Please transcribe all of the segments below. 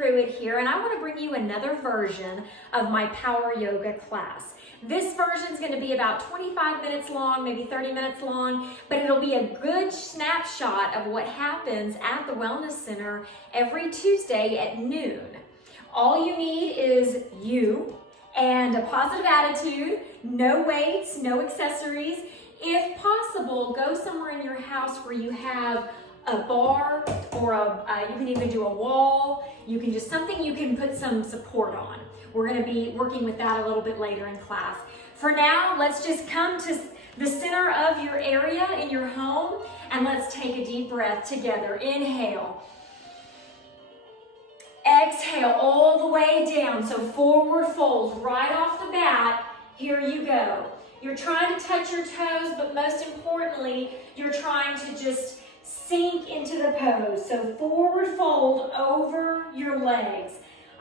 Pruitt here, and I want to bring you another version of my power yoga class. This version is going to be about 25 minutes long, maybe 30 minutes long, but it'll be a good snapshot of what happens at the Wellness Center every Tuesday at noon. All you need is you and a positive attitude, no weights, no accessories. If possible, go somewhere in your house where you have a bar or you can even do a wall. You can just something you can put some support on. We're going to be working with that a little bit later in class. For now, let's just come to the center of your area in your home and let's take a deep breath together. Inhale. Exhale all the way down. So forward fold right off the bat. Here you go. You're trying to touch your toes, but most importantly, you're trying to just sink into the pose. So forward fold over your legs.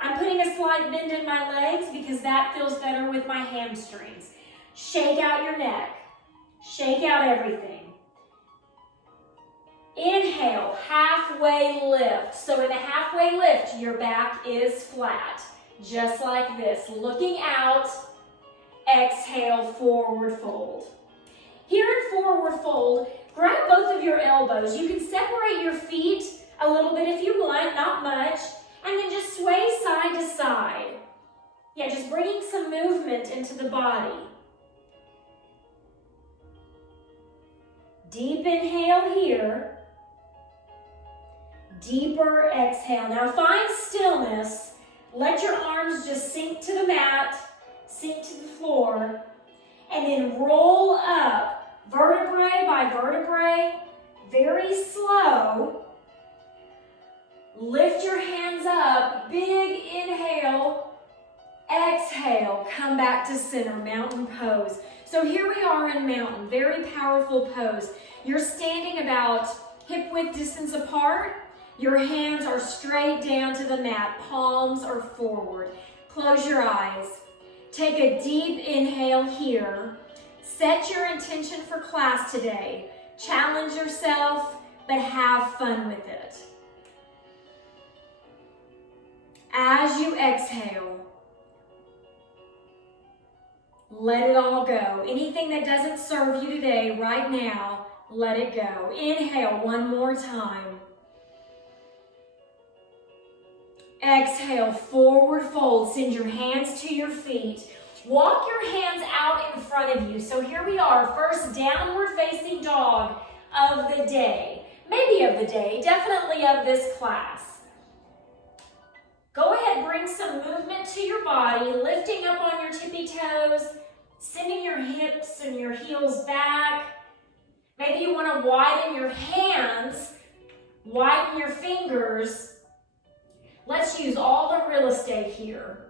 I'm putting a slight bend in my legs because that feels better with my hamstrings. Shake out your neck. Shake out everything. Inhale, halfway lift. So in a halfway lift, your back is flat, just like this. Looking out, exhale, forward fold. Here in forward fold, grab both of your elbows. You can separate your feet a little bit if you want, not much, and then just sway side to side. Yeah, just bringing some movement into the body. Deep inhale here. Deeper exhale. Now find stillness. Let your arms just sink to the mat, sink to the floor, and then roll up vertebrae by vertebrae, very slow. Lift your hands up, big inhale, exhale, come back to center, mountain pose. So here we are in mountain, very powerful pose. You're standing about hip width distance apart. Your hands are straight down to the mat, palms are forward. Close your eyes. Take a deep inhale here. Set your intention for class today. Challenge yourself, but have fun with it. As you exhale, let it all go. Anything that doesn't serve you today, right now, let it go. Inhale one more time. Exhale, forward fold. Send your hands to your feet. Walk your hands out in front of you. So here we are, first downward facing dog of the day. Maybe of the day, definitely of this class. Go ahead, bring some movement to your body, lifting up on your tippy toes, sending your hips and your heels back. Maybe you want to widen your hands, widen your fingers. Let's use all the real estate here.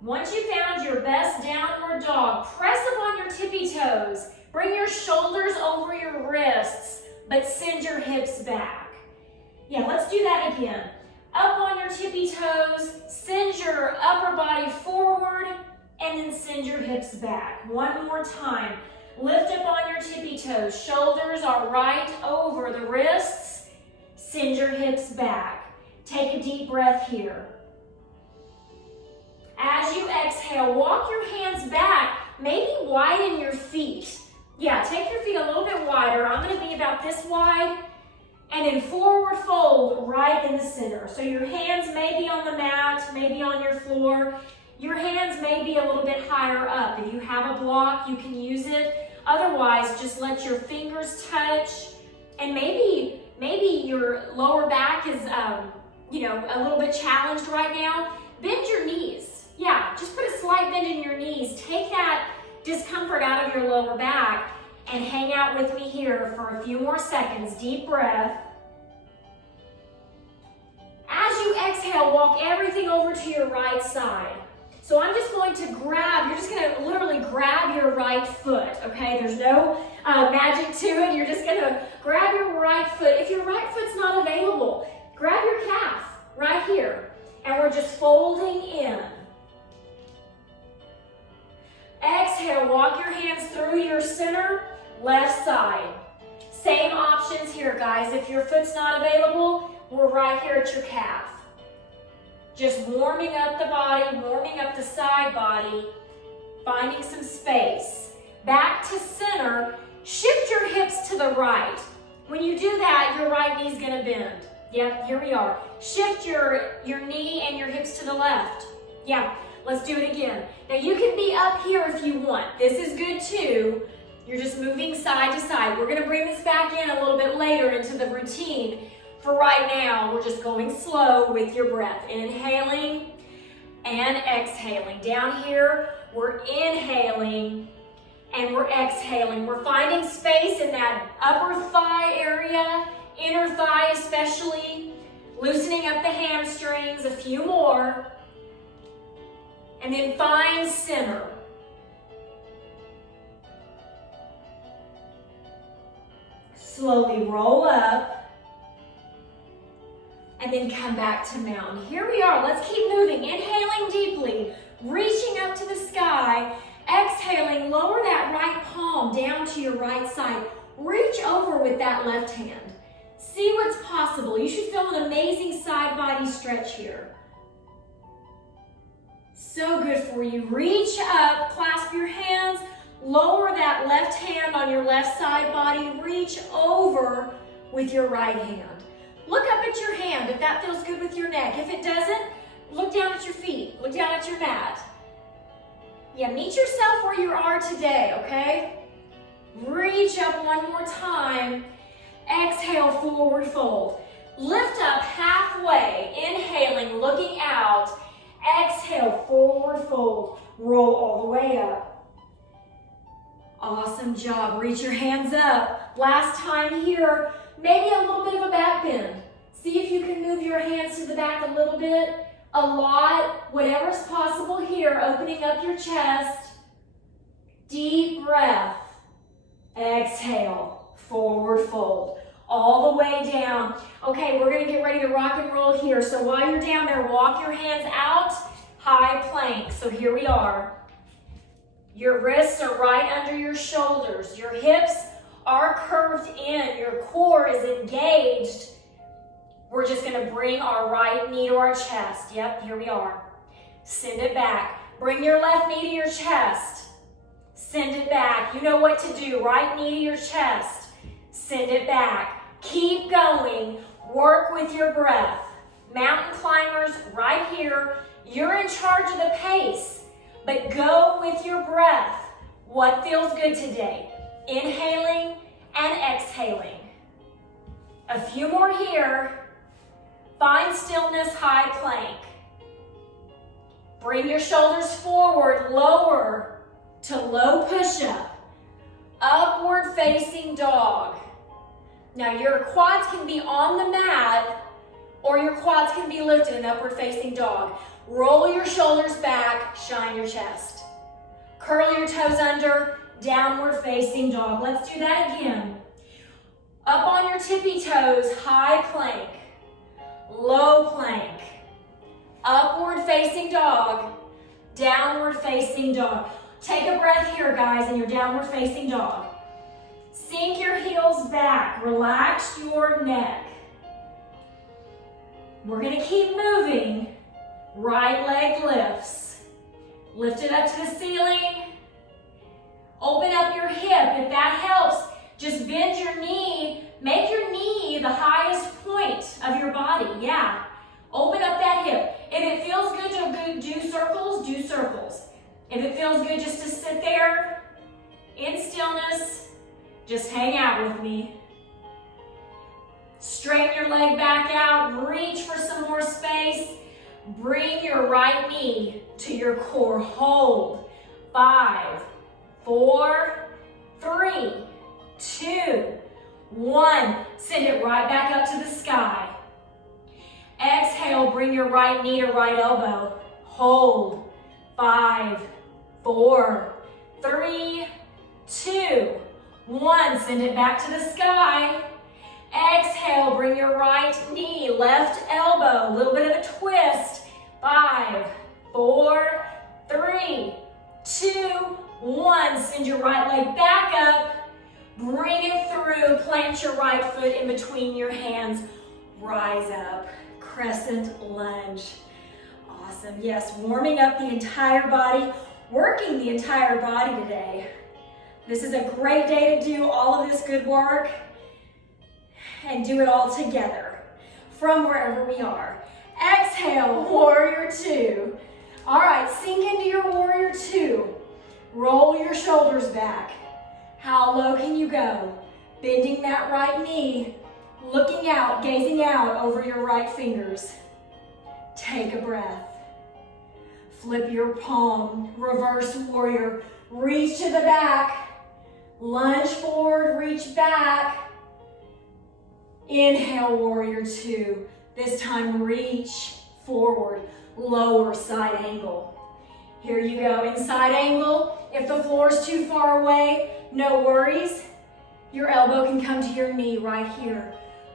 Once you found your best downward dog, press up on your tippy toes. Bring your shoulders over your wrists, but send your hips back. Yeah, let's do that again. Up on your tippy toes, send your upper body forward, and then send your hips back. One more time. Lift up on your tippy toes. Shoulders are right over the wrists. Send your hips back. Take a deep breath here. As you exhale, walk your hands back. Maybe widen your feet. Yeah, take your feet a little bit wider. I'm going to be about this wide. And then forward fold right in the center. So your hands may be on the mat, maybe on your floor. Your hands may be a little bit higher up. If you have a block, you can use it. Otherwise, just let your fingers touch. And maybe your lower back is a little bit challenged right now. Bend your knees. Yeah, just put a slight bend in your knees. Take that discomfort out of your lower back and hang out with me here for a few more seconds. Deep breath. As you exhale, walk everything over to your right side. So I'm just going to you're just going to literally grab your right foot, okay? There's no magic to it. You're just going to grab your right foot. If your right foot's not available, grab your calf right here. And we're just folding in. Exhale, walk your hands through your center, left side. Same options here, guys. If your foot's not available, we're right here at your calf. Just warming up the body, warming up the side body, finding some space. Back to center. Shift your hips to the right. When you do that, your right knee's gonna bend. Yep, here we are. Shift your knee and your hips to the left. Yeah, let's do it again. Now you can be up here if you want. This is good too. You're just moving side to side. We're gonna bring this back in a little bit later into the routine. For right now, we're just going slow with your breath. Inhaling and exhaling. Down here, we're inhaling and we're exhaling. We're finding space in that upper thigh area, inner thigh especially. Loosening up the hamstrings, a few more. And then find center. Slowly roll up. And then come back to mountain. Here we are. Let's keep moving. Inhaling deeply, reaching up to the sky. Exhaling, lower that right palm down to your right side. Reach over with that left hand. See what's possible. You should feel an amazing side body stretch here. So good for you. Reach up, clasp your hands, lower that left hand on your left side body. Reach over with your right hand. Look up at your hand if that feels good with your neck. If it doesn't, look down at your feet. Look down at your mat. Yeah, meet yourself where you are today, okay? Reach up one more time. Exhale, forward fold. Lift up halfway, inhaling, looking out. Exhale, forward fold. Roll all the way up. Awesome job. Reach your hands up. Last time here. Maybe a little bit of a back bend. See if you can move your hands to the back a little bit, a lot, whatever's possible here. Opening up your chest. Deep breath. Exhale, forward fold. All the way down. Okay, we're gonna get ready to rock and roll here. So while you're down there, walk your hands out, high plank. So here we are. Your wrists are right under your shoulders. Your hips are curved in, your core is engaged. We're just gonna bring our right knee to our chest. Yep, here we are. Send it back. Bring your left knee to your chest. Send it back. You know what to do. Right knee to your chest. Send it back. Keep going. Work with your breath. Mountain climbers right here. You're in charge of the pace, but go with your breath. What feels good today? Inhaling and exhaling. A few more here. Find stillness, high plank. Bring your shoulders forward, lower to low push-up. Upward facing dog. Now your quads can be on the mat or your quads can be lifted in upward facing dog. Roll your shoulders back, shine your chest. Curl your toes under, downward facing dog. Let's do that again. Up on your tippy toes, high plank, low plank, upward facing dog, downward facing dog. Take a breath here, guys, in your downward facing dog. Sink your heels back, relax your neck. We're gonna keep moving. Right leg lifts. Lift it up to the ceiling. Open up your hip. If that helps, just bend your knee. Make your knee the highest point of your body. Yeah. Open up that hip. If it feels good to do circles, do circles. If it feels good just to sit there in stillness, just hang out with me. Straighten your leg back out. Reach for some more space. Bring your right knee to your core. Hold. 5, 4, 3, 2, 1. Send it right back up to the sky. Exhale, bring your right knee to right elbow. Hold. 5, 4, 3, 2, 1. Send it back to the sky. Exhale, bring your right knee, left elbow, a little bit of a twist. 5, 4, 3, 2, 1. Send your right leg back up. Bring it through. Plant your right foot in between your hands. Rise up. Crescent lunge. Awesome. Yes, warming up the entire body, working the entire body today. This is a great day to do all of this good work and do it all together from wherever we are. Exhale, warrior two. All right, sink into your warrior two. Roll your shoulders back. How low can you go? Bending that right knee, looking out, gazing out over your right fingers. Take a breath. Flip your palm, reverse warrior. Reach to the back. Lunge forward, reach back. Inhale, warrior two. This time reach forward, lower side angle. Here you go, in side angle. If the floor is too far away, no worries. Your elbow can come to your knee right here.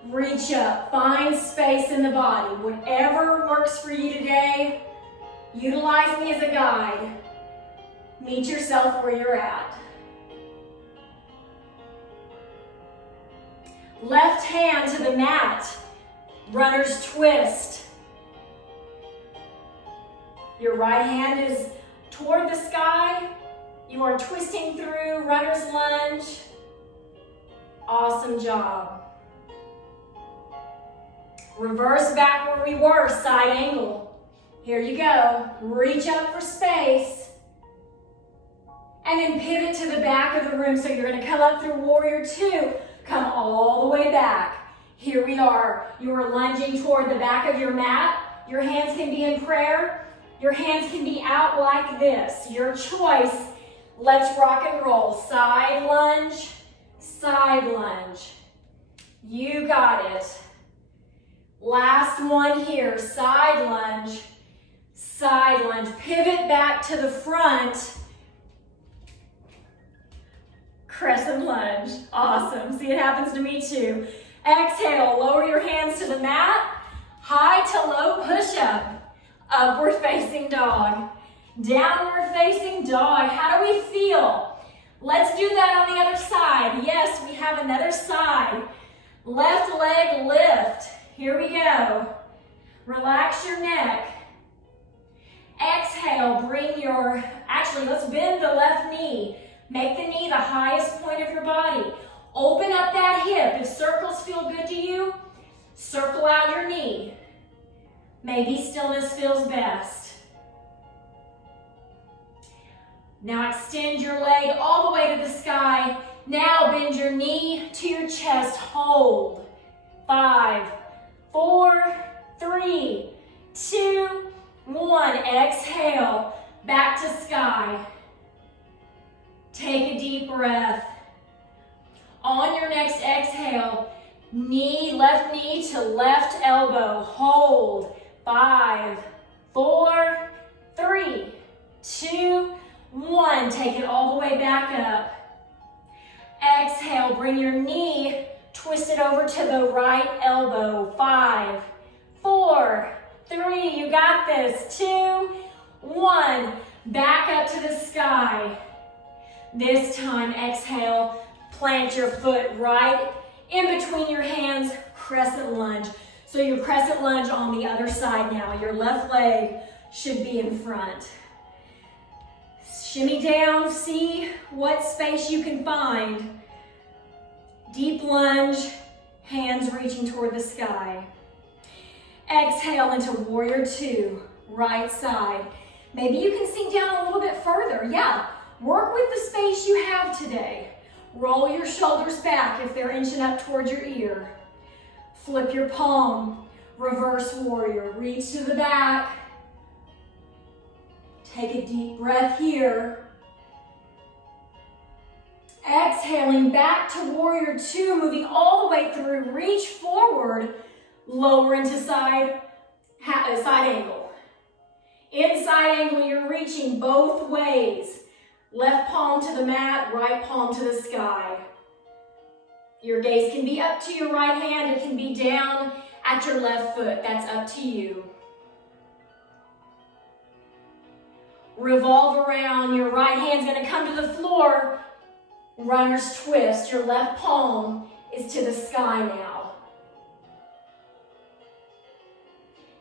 Reach up, find space in the body. Whatever works for you today, utilize me as a guide. Meet yourself where you're at. Left hand to the mat, runner's twist. Your right hand is toward the sky. You are twisting through runner's lunge. Awesome job. Reverse back where we were, side angle. Here you go. Reach up for space. And then pivot to the back of the room. So you're going to come up through warrior two. Come all the way back. Here we are. You are lunging toward the back of your mat. Your hands can be in prayer. Your hands can be out like this. Your choice. Let's rock and roll. Side lunge, side lunge. You got it. Last one here. Side lunge, side lunge. Pivot back to the front. Crescent lunge. Awesome. See, it happens to me too. Exhale, lower your hands to the mat. High to low push-up. Upward facing dog. Downward facing dog. How do we feel? Let's do that on the other side. Yes, we have another side. Left leg lift. Here we go. Relax your neck. Exhale, let's bend the left knee. Make the knee the highest point of your body. Open up that hip. If circles feel good to you, circle out your knee. Maybe stillness feels best. Now extend your leg all the way to the sky. Now bend your knee to your chest. Hold. 5, 4, 3, 2, 1. Exhale. Back to sky. Take a deep breath. On your next exhale, left knee to left elbow. Hold. 5, 4, 3, 2, 1. Take it all the way back up. Exhale, bring your knee twisted over to the right elbow. 5, 4, 3, you got this. 2, 1. Back up to the sky. This time, exhale, plant your foot right in between your hands, crescent lunge. So your crescent lunge on the other side now. Your left leg should be in front. Shimmy down, see what space you can find. Deep lunge, hands reaching toward the sky. Exhale into warrior two, right side. Maybe you can sink down a little bit further. Yeah, work with the space you have today. Roll your shoulders back if they're inching up towards your ear. Flip your palm, reverse warrior. Reach to the back. Take a deep breath here. Exhaling back to warrior two, moving all the way through. Reach forward, lower into side angle. In side angle, you're reaching both ways. Left palm to the mat, right palm to the sky. Your gaze can be up to your right hand. It can be down at your left foot. That's up to you. Revolve around. Your right hand's going to come to the floor. Runner's twist. Your left palm is to the sky now.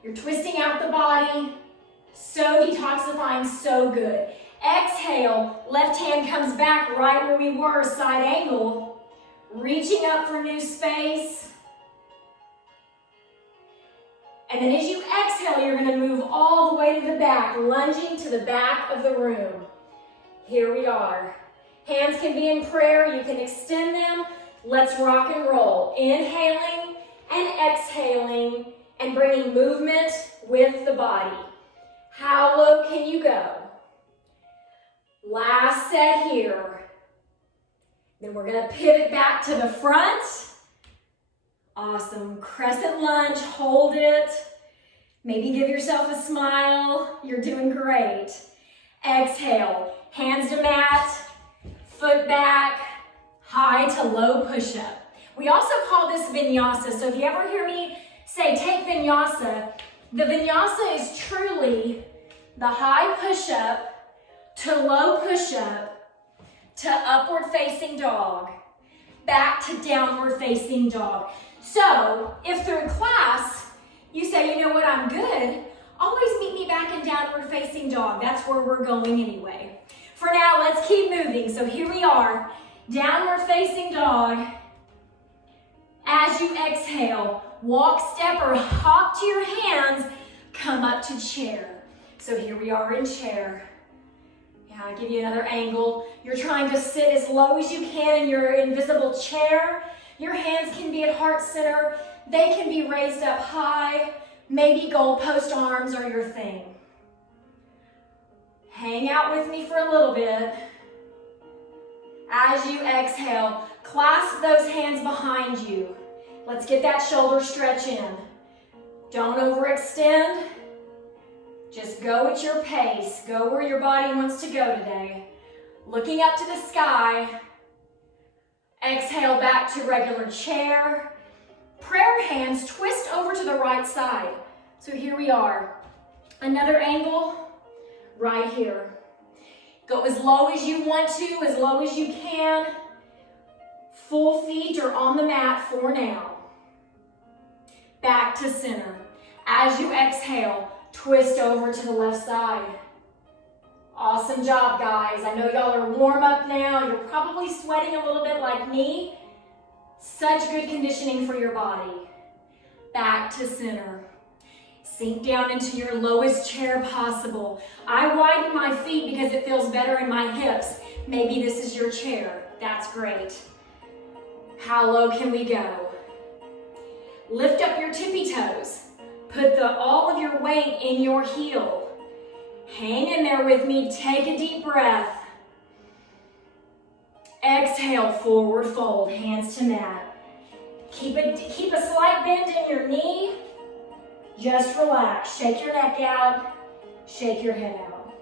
You're twisting out the body. So detoxifying, so good. Exhale, left hand comes back right where we were, side angle. Reaching up for new space. And then as you exhale, you're gonna move all the way to the back, lunging to the back of the room. Here we are. Hands can be in prayer, you can extend them. Let's rock and roll. Inhaling and exhaling and bringing movement with the body. How low can you go? Last set here. Then we're gonna pivot back to the front. Awesome. Crescent lunge, hold it. Maybe give yourself a smile. You're doing great. Exhale, hands to mat, foot back, high to low push-up. We also call this vinyasa. So if you ever hear me say take vinyasa, the vinyasa is truly the high push-up to low push-up to upward facing dog, back to downward facing dog. So if through class you say, you know what, I'm good, always meet me back in downward facing dog. That's where we're going anyway. For now, let's keep moving. So here we are, downward facing dog. As you exhale, walk, step, or hop to your hands, come up to chair. So here we are in chair. Yeah, I'll give you another angle. You're trying to sit as low as you can in your invisible chair. Your hands can be at heart center. They can be raised up high. Maybe goalpost arms are your thing. Hang out with me for a little bit. As you exhale, clasp those hands behind you. Let's get that shoulder stretch in. Don't overextend. Just go at your pace. Go where your body wants to go today. Looking up to the sky. Exhale back to regular chair. Prayer hands twist over to the right side. So here we are. Another angle right here. Go as low as you want to, as low as you can. Full feet are on the mat for now. Back to center. As you exhale, twist over to the left side. Awesome job, guys. I know y'all are warm up now. You're probably sweating a little bit like me. Such good conditioning for your body. Back to center. Sink down into your lowest chair possible. I widen my feet because it feels better in my hips. Maybe this is your chair. That's great. How low can we go? Lift up your tippy toes. Put all of your weight in your heel. Hang in there with me. Take a deep breath. Exhale, forward fold, hands to mat. Keep a slight bend in your knee. Just relax. Shake your neck out. Shake your head out.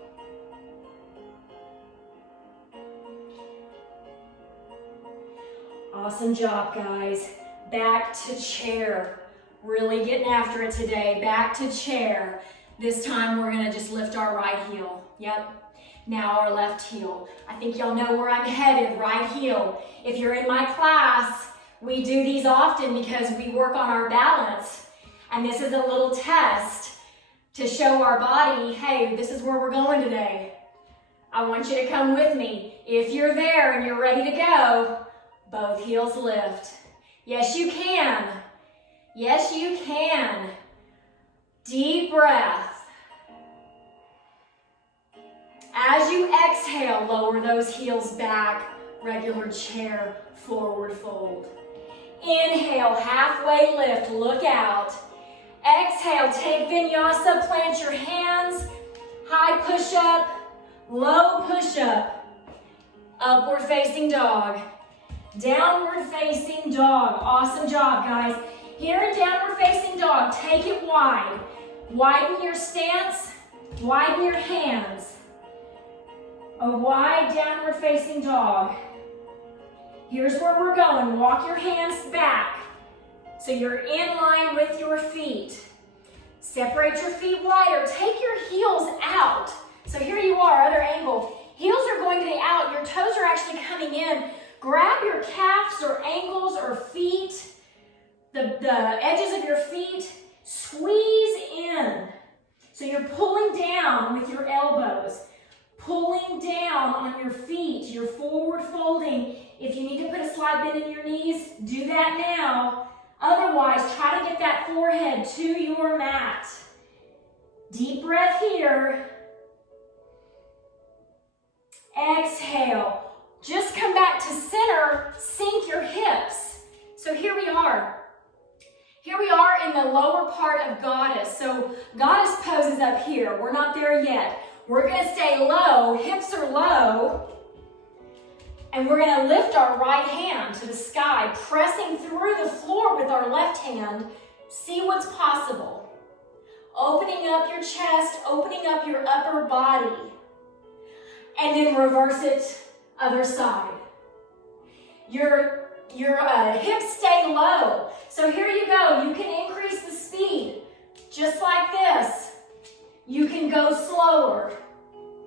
Awesome job, guys. Back to chair. Really getting after it today. Back to chair. This time we're gonna just lift our right heel. Yep. Now our left heel. I think y'all know where I'm headed, right heel. If you're in my class, we do these often because we work on our balance. And this is a little test to show our body, hey, this is where we're going today. I want you to come with me. If you're there and you're ready to go, both heels lift. Yes, you can. Yes, you can. Deep breath. As you exhale, lower those heels back, regular chair, forward fold. Inhale, halfway lift, look out. Exhale, take vinyasa, plant your hands, high push-up, low push-up, upward facing dog, downward facing dog. Awesome job, guys. Here in downward facing dog, take it wide. Widen your stance, widen your hands. A wide downward facing dog. Here's where we're going. Walk your hands back so you're in line with your feet. Separate your feet wider. Take your heels out. So here you are, other angle. Heels are going to be out. Your toes are actually coming in. Grab your calves or ankles or feet, the edges of your feet. Squeeze in. So you're pulling down with your elbows, pulling down on your feet. You're forward folding. If you need to put a slight bend in your knees, do that now. Otherwise, try to get that forehead to your mat. Deep breath here. Exhale. Just come back to center, sink your hips. So here we are. Here we are in the lower part of goddess. So goddess pose is up here. We're not there yet. We're gonna stay low, hips are low, and we're gonna lift our right hand to the sky, pressing through the floor with our left hand. See what's possible. Opening up your chest, opening up your upper body, and then reverse it, other side. Your hips stay low. So here you go. You can increase the speed, just like this. You can go slower.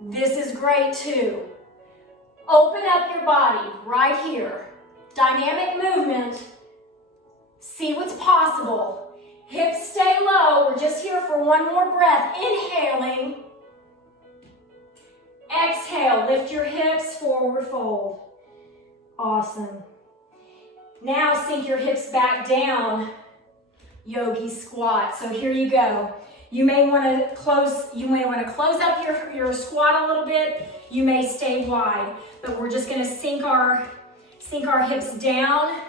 This is great too. Open up your body right here. Dynamic movement. See what's possible. Hips stay low. We're just here for one more breath. Inhaling. Exhale, lift your hips, forward fold. Awesome. Now sink your hips back down, yogi squat. So here you go. You may want to close up your squat a little bit. You may stay wide, but we're just going to sink our hips down.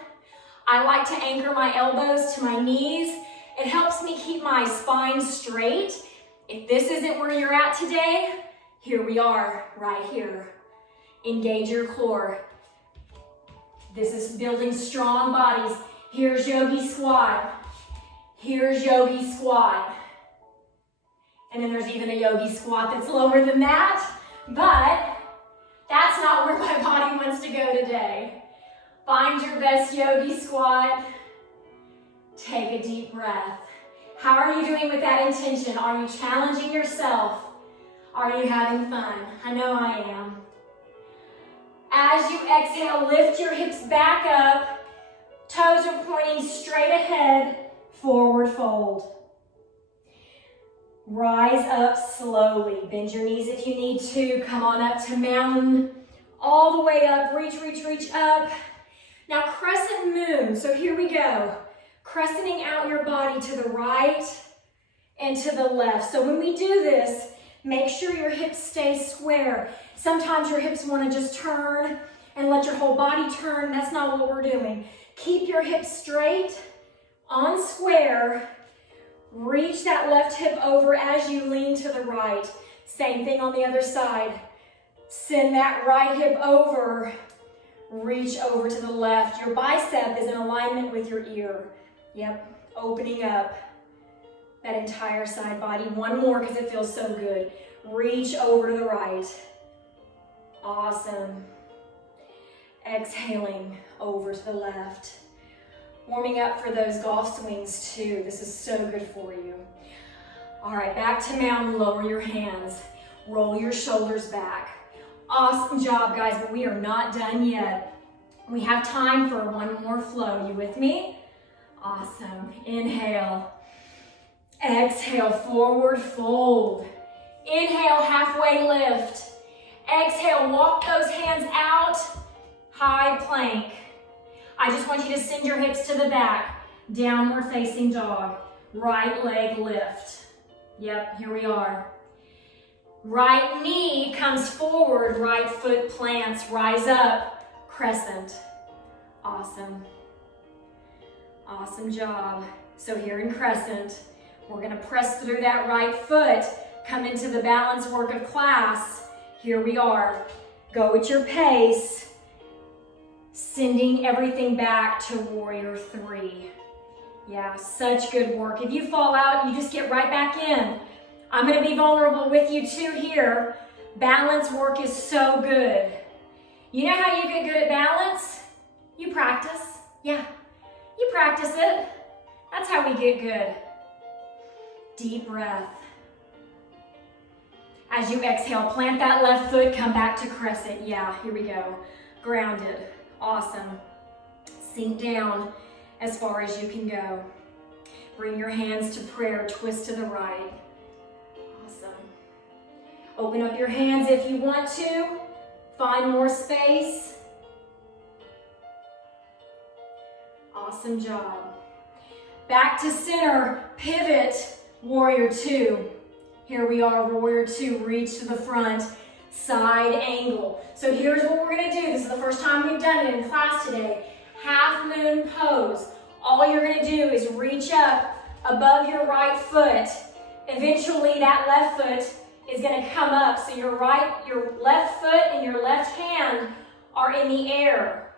I like to anchor my elbows to my knees. It helps me keep my spine straight. If this isn't where you're at today, here we are, right here. Engage your core. This is building strong bodies. Here's yogi squat. Here's yogi squat. And then there's even a yogi squat that's lower than that, but that's not where my body wants to go today. Find your best yogi squat. Take a deep breath. How are you doing with that intention? Are you challenging yourself? Are you having fun? I know I am. As you exhale, lift your hips back up. Toes are pointing straight ahead. Forward fold. Rise up slowly. Bend your knees if you need to. Come on up to mountain. All the way up. Reach, reach, reach up. Now crescent moon. So here we go. Crescenting out your body to the right and to the left. So when we do this, make sure your hips stay square. Sometimes your hips want to just turn and let your whole body turn. That's not what we're doing. Keep your hips straight, on square. Reach that left hip over as you lean to the right. Same thing on the other side. Send that right hip over. Reach over to the left. Your bicep is in alignment with your ear. Yep, opening up that entire side body. One more because it feels so good. Reach over to the right. Awesome. Exhaling over to the left. Warming up for those golf swings too. This is so good for you. All right, back to mountain. Lower your hands. Roll your shoulders back. Awesome job, guys, but we are not done yet. We have time for one more flow. You with me? Awesome. Inhale. Exhale, forward fold. Inhale, halfway lift. Exhale, walk those hands out. High plank. I just want you to send your hips to the back. Downward facing dog. Right leg lift. Yep, here we are. Right knee comes forward, right foot plants, rise up, crescent. Awesome. Awesome job. So here in crescent, we're gonna press through that right foot, come into the balance work of class. Here we are. Go at your pace, sending everything back to warrior three. Yeah, such good work. If you fall out, you just get right back in. I'm gonna be vulnerable with you too here. Balance work is so good. You know how you get good at balance? You practice. Yeah, you practice it. That's how we get good. Deep breath. As you exhale, plant that left foot, come back to crescent. Yeah, here we go. Grounded. Awesome. Sink down as far as you can go. Bring your hands to prayer, twist to the right. Open up your hands if you want to. Find more space. Awesome job. Back to center, pivot, warrior two. Here we are, warrior two, reach to the front, side angle. So here's what we're gonna do. This is the first time we've done it in class today. Half moon pose. All you're gonna do is reach up above your right foot. Eventually that left foot is gonna come up. So your left foot and your left hand are in the air.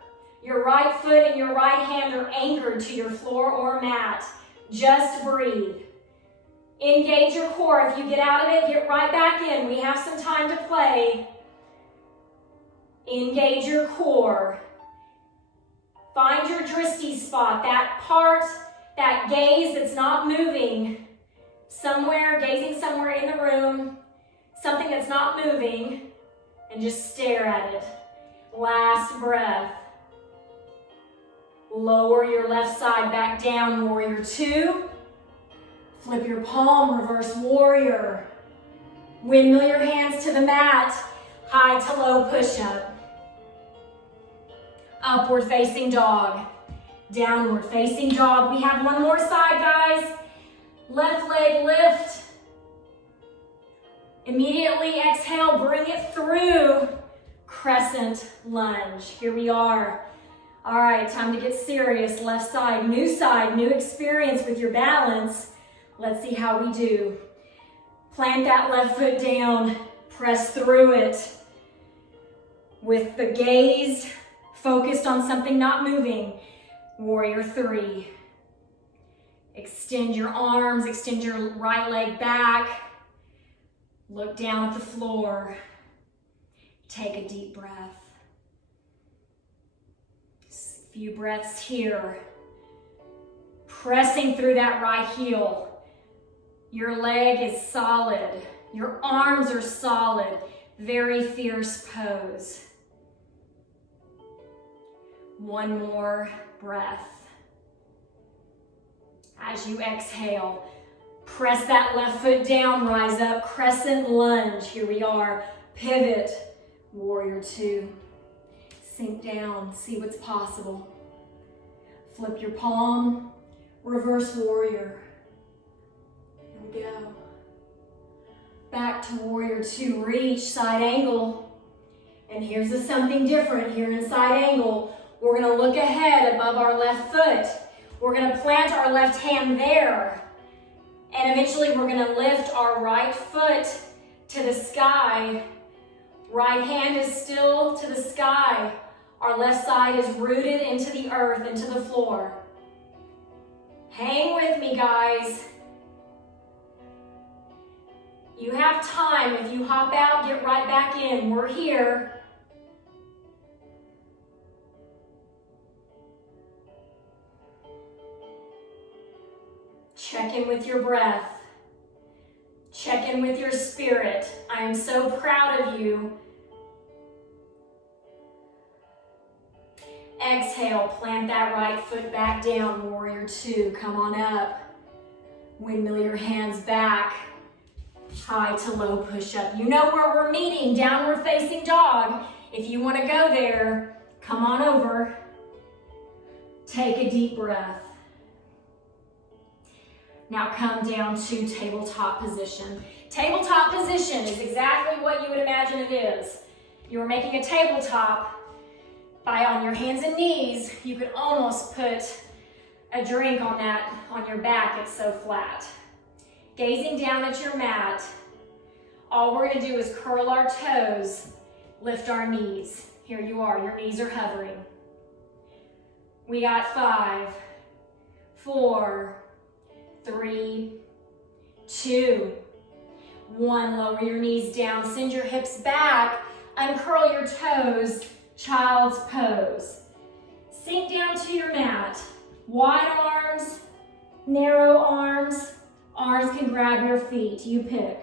Your right foot and your right hand are anchored to your floor or mat. Just breathe. Engage your core. If you get out of it, get right back in. We have some time to play. Engage your core. Find your drishti spot, that part, that gaze that's not moving. Somewhere, gazing somewhere in the room, something that's not moving, and just stare at it. Last breath. Lower your left side back down, warrior two. Flip your palm, reverse warrior. Windmill your hands to the mat. High to low push-up. Upward facing dog. Downward facing dog. We have one more side, guys. Left leg lift. Immediately exhale, bring it through. Crescent lunge. Here we are. All right, time to get serious. Left side, new experience with your balance. Let's see how we do. Plant that left foot down, press through it. With the gaze focused on something not moving. Warrior three. Extend your arms, extend your right leg back. Look down at the floor. Take a deep breath. A few breaths here. Pressing through that right heel. Your leg is solid. Your arms are solid. Very fierce pose. One more breath. As you exhale, press that left foot down, rise up, crescent lunge. Here we are. Pivot, warrior two. Sink down, see what's possible. Flip your palm, reverse warrior. Here we go. Back to warrior two, reach, side angle. And here's something different here in side angle. We're gonna look ahead above our left foot. We're gonna plant our left hand there. And eventually we're gonna lift our right foot to the sky. Right hand is still to the sky. Our left side is rooted into the earth, into the floor. Hang with me, guys. You have time. If you hop out, get right back in. We're here. Check in with your breath. Check in with your spirit. I am so proud of you. Exhale, plant that right foot back down, warrior two. Come on up. Windmill your hands back. High to low push-up. You know where we're meeting, downward facing dog. If you want to go there, come on over. Take a deep breath. Now come down to tabletop position. Tabletop position is exactly what you would imagine it is. You are making a tabletop on your hands and knees. You could almost put a drink on your back, it's so flat. Gazing down at your mat, all we're gonna do is curl our toes, lift our knees. Here you are, your knees are hovering. We got 5, 4, 3, 2, 1. Lower your knees down, send your hips back, uncurl your toes, child's pose. Sink down to your mat. Wide arms, narrow arms. Arms can grab your feet, you pick.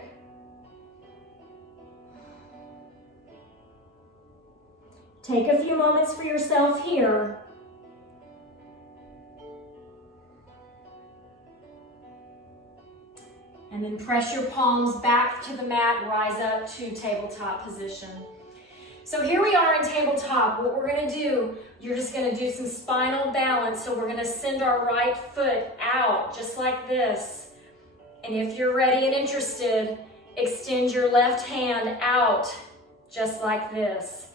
Take a few moments for yourself here. And then press your palms back to the mat, rise up to tabletop position. So here we are in tabletop. What we're gonna do, you're just gonna do some spinal balance. So we're gonna send our right foot out, just like this. And if you're ready and interested, extend your left hand out, just like this.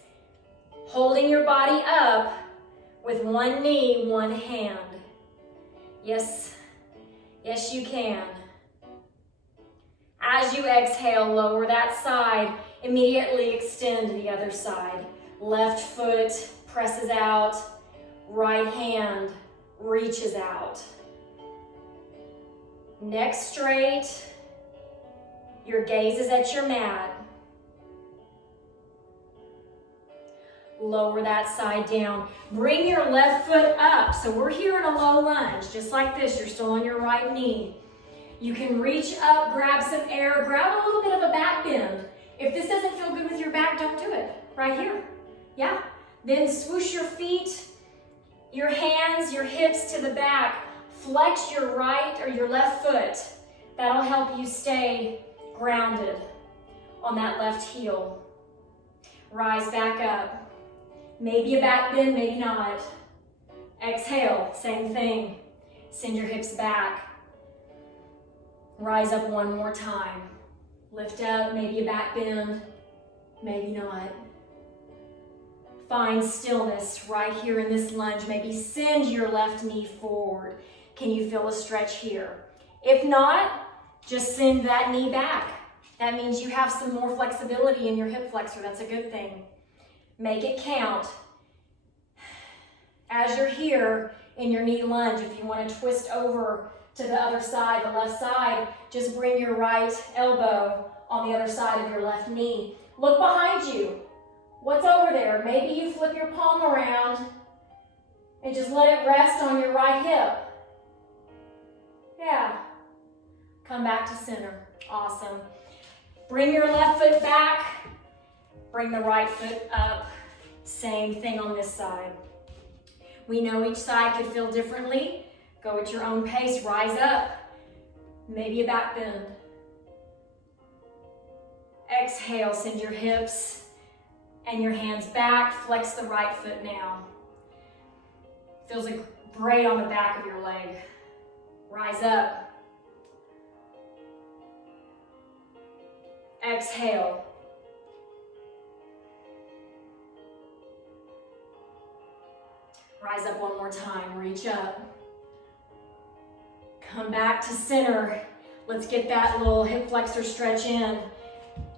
Holding your body up with one knee, one hand. Yes, yes you can. As you exhale, lower that side, immediately extend the other side. Left foot presses out, right hand reaches out. Neck straight, your gaze is at your mat. Lower that side down. Bring your left foot up. So we're here in a low lunge, just like this. You're still on your right knee. You can reach up, grab some air, grab a little bit of a back bend. If this doesn't feel good with your back, don't do it. Right here. Yeah? Then swoosh your feet, your hands, your hips to the back. Flex your right or your left foot. That'll help you stay grounded on that left heel. Rise back up. Maybe a back bend, maybe not. Exhale, same thing. Send your hips back. Rise up one more time. Lift up, maybe a back bend, maybe not. Find stillness right here in this lunge. Maybe send your left knee forward. Can you feel a stretch here? If not, just send that knee back. That means you have some more flexibility in your hip flexor. That's a good thing. Make it count. As you're here in your knee lunge, if you want to twist over to the other side, the left side, just bring your right elbow on the other side of your left knee. Look behind you. What's over there? Maybe you flip your palm around and just let it rest on your right hip. Yeah. Come back to center. Awesome. Bring your left foot back. Bring the right foot up. Same thing on this side. We know each side could feel differently. Go at your own pace. Rise up. Maybe a back bend. Exhale. Send your hips and your hands back. Flex the right foot now. Feels great on the back of your leg. Rise up. Exhale. Rise up one more time. Reach up. Come back to center. Let's get that little hip flexor stretch in.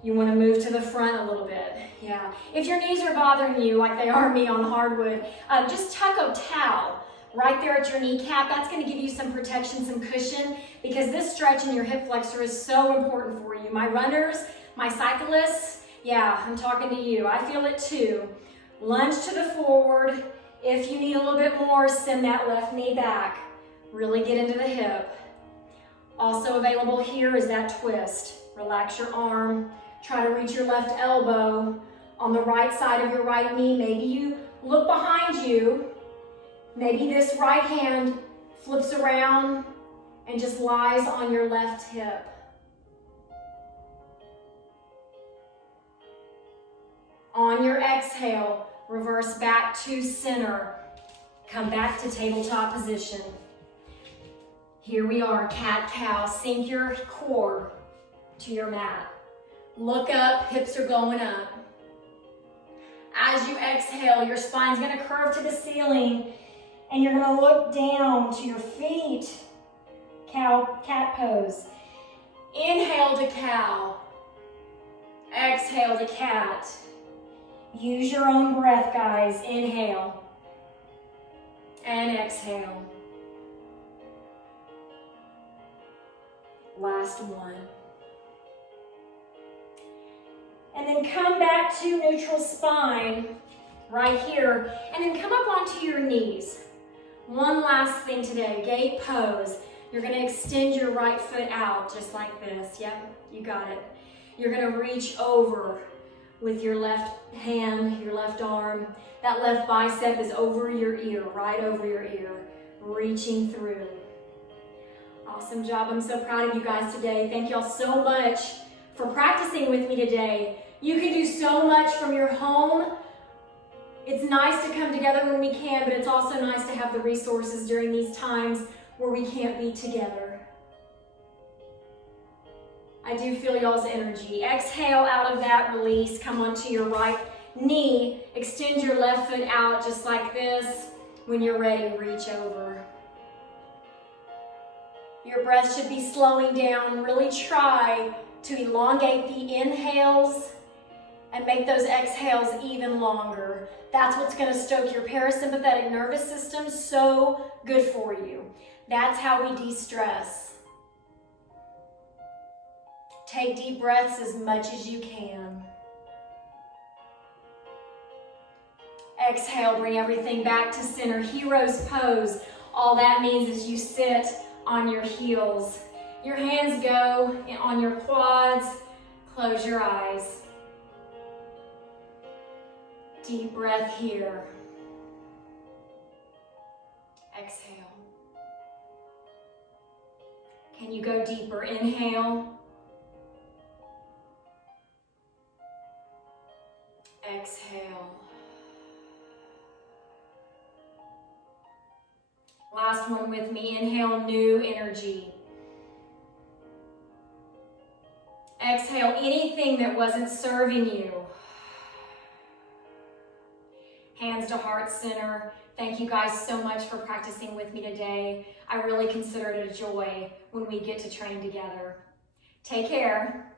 You want to move to the front a little bit. Yeah. If your knees are bothering you like they are me on hardwood, just tuck a towel right there at your kneecap. That's going to give you some protection, some cushion, because this stretch in your hip flexor is so important for you. My runners, my cyclists, yeah, I'm talking to you. I feel it too. Lunge to the forward. If you need a little bit more, send that left knee back. Really get into the hip. Also available here is that twist. Relax your arm. Try to reach your left elbow on the right side of your right knee. Maybe you look behind you. Maybe this right hand flips around and just lies on your left hip. On your exhale, reverse back to center. Come back to tabletop position. Here we are, cat-cow. Sink your core to your mat. Look up, hips are going up. As you exhale, your spine's gonna curve to the ceiling and you're gonna look down to your feet. Cat pose. Inhale to cow. Exhale to cat. Use your own breath, guys. Inhale and exhale. Last one. And then come back to neutral spine right here. And then come up onto your knees. One last thing today, gate pose. You're gonna extend your right foot out just like this. Yep, you got it. You're gonna reach over with your left hand, your left arm. That left bicep is over your ear, right over your ear, reaching through. Awesome job. I'm so proud of you guys today. Thank y'all so much for practicing with me today. You can do so much from your home. It's nice to come together when we can, but it's also nice to have the resources during these times where we can't be together. I do feel y'all's energy. Exhale out of that release. Come onto your right knee. Extend your left foot out just like this. When you're ready, reach over. Your breath should be slowing down. Really try to elongate the inhales and make those exhales even longer. That's what's going to stoke your parasympathetic nervous system. So good for you. That's how we de-stress. Take deep breaths as much as you can. Exhale, bring everything back to center. Hero's pose. All that means is you sit on your heels. Your hands go on your quads. Close your eyes. Deep breath here. Exhale. Can you go deeper? Inhale. Exhale. Last one with me. Inhale, new energy. Exhale anything that wasn't serving you. Hands to heart center. Thank you guys so much for practicing with me today. I really consider it a joy when we get to train together. Take care.